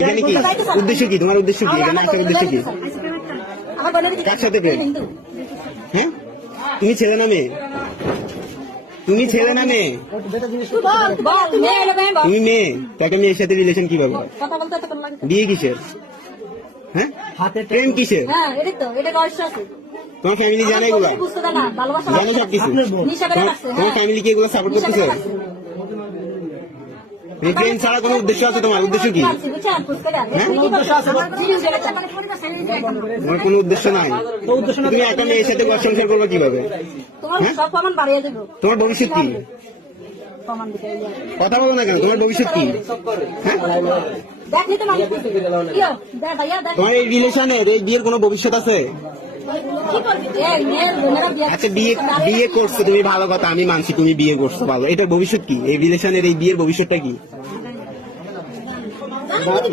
এখানে কি উদ্দেশ্য কি? তোমার উদ্দেশ্য কি? এখানে আসার উদ্দেশ্য কি? কার সাথে প্রেম? হ্যাঁ, তুমি ছেলে না মেয়ে? তুমি ছেলে না মেয়ে? তুমি মেয়ে, তাকে মেয়ের সাথে রিলেশন কিভাবে? বিয়ে কিসের? হ্যাঁ, প্রেম কিসের? তোমার ফ্যামিলি জানে এগুলো? জানে সব কিছু? তোমার ফ্যামিলি কি এগুলো সাপোর্ট করতেছে? প্রেম ছাড়া কোনো উদ্দেশ্য আছে? তোমার উদ্দেশ্য কি? তোমার কোনো উদ্দেশ্য নাই? তুমি একটা মেয়ের সাথে ঘর সংসার করবো কিভাবে? তোমার ভবিষ্যৎ কি? কথা বলো না কেন? তোমার ভবিষ্যৎ কি? তোমার এই রিলেশনের এই বিয়ের কোনো ভবিষ্যৎ আছে? আচ্ছা, বিয়ে করছো তুমি, ভালো কথা, আমি মানছি তুমি বিয়ে করছো, ভালো। এটার ভবিষ্যৎ কি? এই রিলেশনের এই বিয়ের ভবিষ্যৎটা কি?